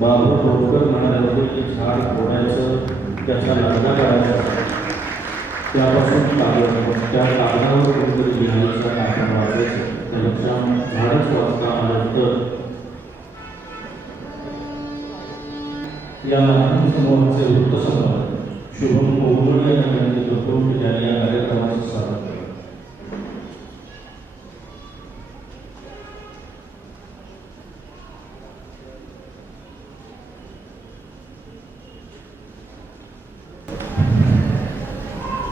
बाबू बोरकर म्हणाले की झाड फोडायचं त्याचा लग्न करायचा. त्यापासून कागद त्या कागदावर कोणतरी लिहायचा आपण वाचायचं. त्यापेक्षा झाडच वाचता आलं तर या लहान समूहाचे वृत्तसमूह शुभम कोंबळे यांनी प्रस्तुत केलेल्या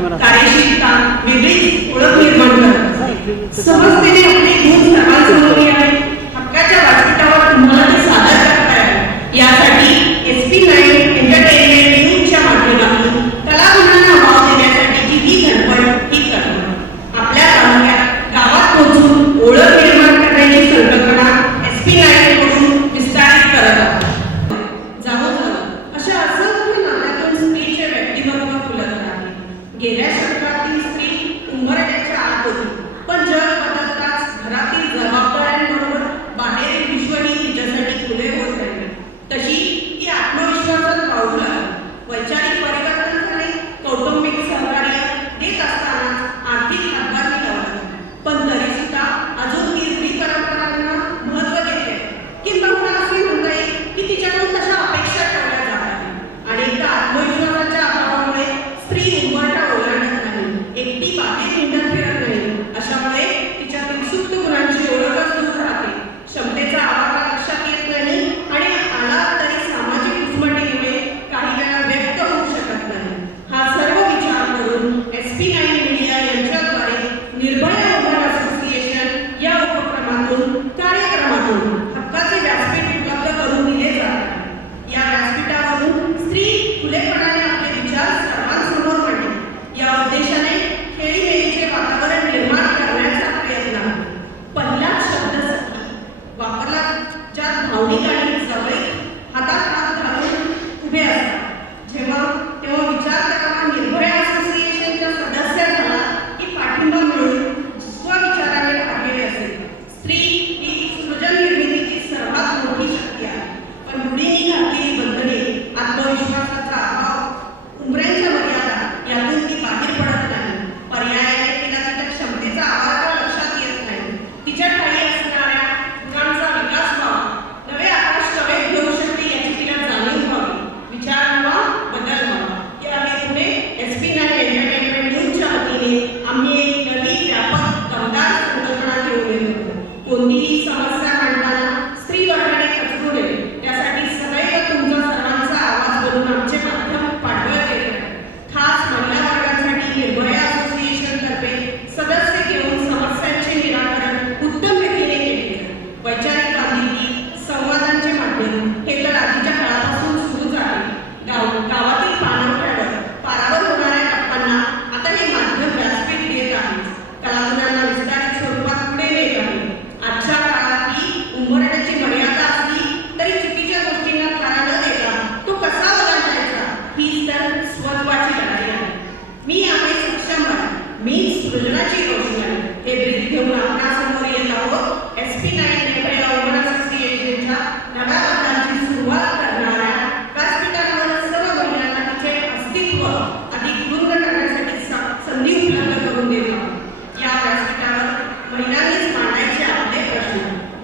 कॅमेरा.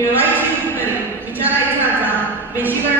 मिळवायची तरी विचारायचा बेशिका